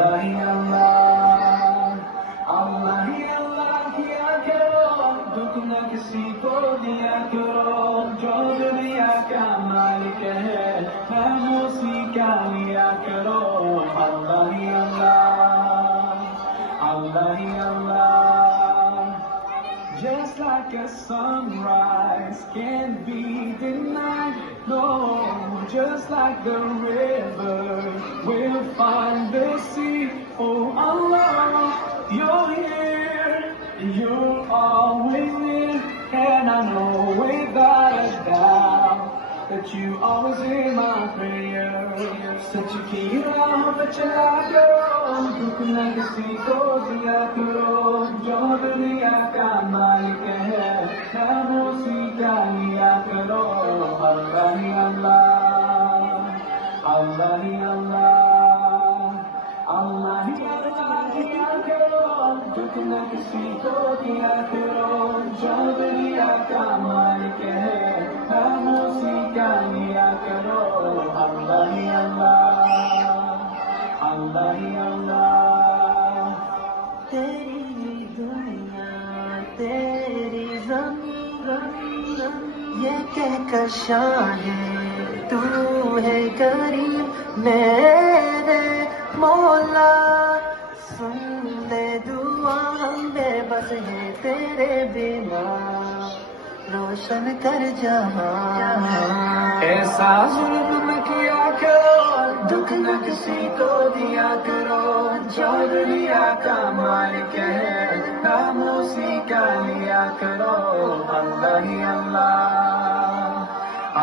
अल्लाह ही अल्लाह, अल्लाह ही अल्लाह किया करो, दुख न किसी को दिया करो, जो दुनिया का मालिक है खामोशी का लिया करो। अल्लाह ही अल्लाह, अल्लाह ही अल्लाह, just like a sunrise can't be denied, no, just like the river will find the sea. Oh Allah, you're here, you're always near, and I know without a doubt that you always hear my prayer. सच की राह पे चला करो, दुख न किसी को दिया करो, जो दुनिया का मालिक है खामोशी का लिया करो। अल्लाह ही अल्लाह, अल्लाह ही अल्लाह, अल्लाह ही अल्लाह किया करो, दुख न किसी को दिया करो, जो दुनिया का मालिक है खामोशी का लिया करो। अल्लाह ही अल्लाह, अल्लाह ही अल्लाह, तेरी दुनिया तेरी ज़मीन, ये कहकर शाहे तू है गरीब मेरे मौला, सुन ले दुआ हम बेबस हैं तेरे बिना, रोशन कर जहां। ऐसा जुल्म न किया करो, दुख न किसी को दिया करो, जो दुनिया का मालिक है खामोशी का लिया करो। अल्लाह ही अल्लाह,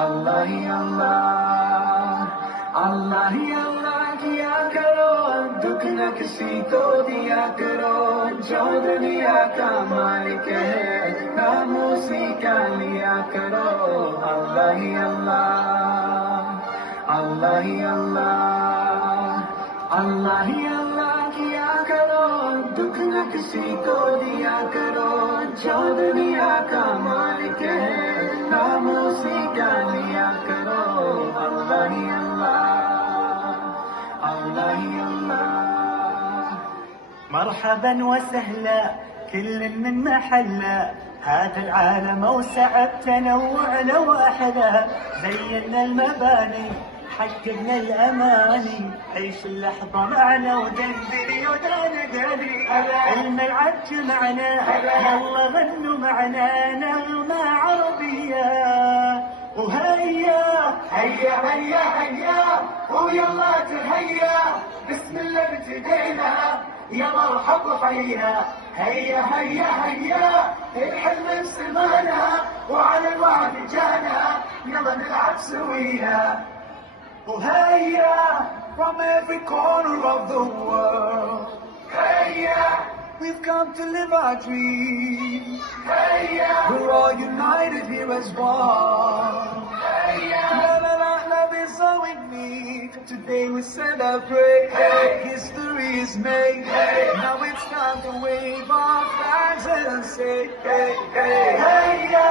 अल्लाह ही अल्लाह, अल्लाह ही अल्लाह किया करो, दुख न किसी को दिया करो, जो दुनिया का मालिक है खामोशी का लिया करो। अल्लाह ही अल्लाह, अल्लाह ही अल्लाह, अल्लाह ही अल्लाह किया करो, दुख न किसी को दिया करो, जो दुनिया का मालिक है खामोशी का लिया करो। अल्लाह ही अल्लाह, अल्लाह ही अल्लाह। مرحبا وسهلا كل من محله، هذا العالم اوسع بتنوعنا واحلى، زينا المباني حققنا الاماني، عيش اللحظه معنا ودندري ولا ندري، الملعب جمعنا يلا غنوا معنا نغمه عربيه، وهيا هيا هيا هيا ويلا تهيا، بسم الله ابتدينا يا مرحب وحيا، هيا هيا هيا الحلم بسمانا وعلى الوعد جانا، يلا نلعب سويا، وهيا from every corner of the world، هيا we've come to live our dreams، هيا we're all united here as one، هيا love is all we need, today we celebrate, history is made, now it's time to wave our flags and say, hey, hey, hey.